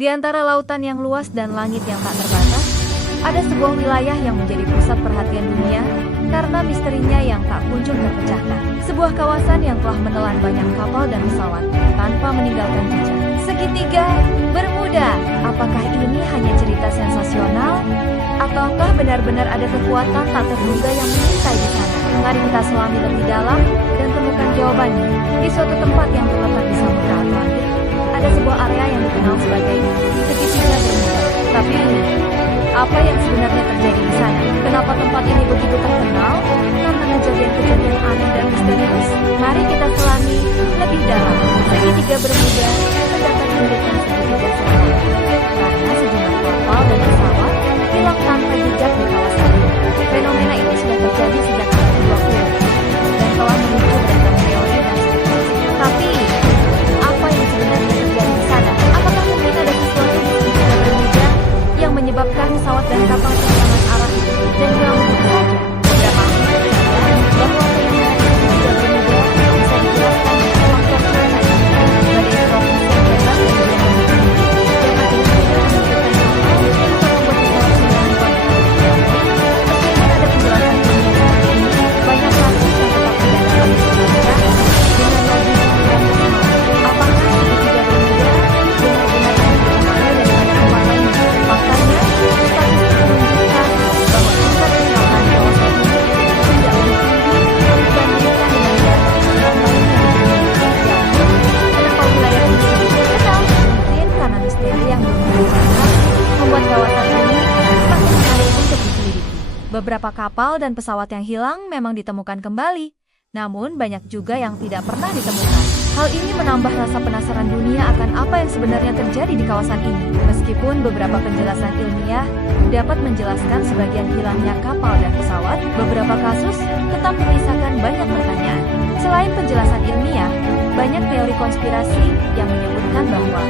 Di antara lautan yang luas dan langit yang tak terbatas, ada sebuah wilayah yang menjadi pusat perhatian dunia karena misterinya yang tak kunjung terpecahkan. Sebuah kawasan yang telah menelan banyak kapal dan pesawat tanpa meninggalkan jejak. Segitiga Bermuda, apakah ini hanya cerita sensasional? Ataukah benar-benar ada kekuatan tak terduga yang mengintai di sana? Mari kita selami lebih dalam dan temukan jawabannya. Di suatu tempat yang terletak di Samudra Atlantik, ada sebuah area yang dikenal sebagai Segitiga Bermuda. Tapi apa yang sebenarnya terjadi di sana? Kenapa tempat ini begitu terkenal karena kejadian-kejadian aneh dan misterius? Mari kita selami lebih dalam. Segitiga Bermuda terdapat menunjukkan segitiga sejarah karena sejumlah kapal dan pesawat hilang tanpa jejak di kawasan ini. Fenomena ini sudah terjadi sejak abad ke-20 dan telah memicu beragam teori dan spekulasi. Tapi apa yang sebenarnya terjadi di sana? Apakah mungkin ada sesuatu di Segitiga Bermuda yang menyebabkan pesawat dan kapal kehilangan arah dan hilang begitu saja? Beberapa ahli percaya bahwa fenomena di Segitiga Bermuda bisa dijelaskan dengan faktor cuaca badai tropis yang bebas di bulan Juni yang akhirnya menunjukkan kapal atau membuat pesawat kehilangan kontak. Meskipun ada penjelasan ilmiah seperti ini, banyak kasus yang tetap mendadak dipercaya dengan logika yang sama. Apakah Segitiga Bermuda benar-benar lebih berbahaya daripada tempat lainnya? Faktanya, statistik menunjukkan bahwa tingkat kecelakaan di kawasan ini tidak lebih tinggi dibandingkan dengan daerah lainnya di dunia. Kenapa wilayah ini begitu terkenal? Mungkin karena misteri yang belum dibongkar membuat kawasan ini semakin menarik untuk diselidiki. Beberapa kapal dan pesawat yang hilang memang ditemukan kembali, namun banyak juga yang tidak pernah ditemukan. Hal ini menambah rasa penasaran dunia akan apa yang sebenarnya terjadi di kawasan ini. Meskipun beberapa penjelasan ilmiah dapat menjelaskan sebagian hilangnya kapal dan pesawat, beberapa kasus tetap menyisakan banyak pertanyaan. Selain penjelasan ilmiah, banyak teori konspirasi yang menyebutkan bahwa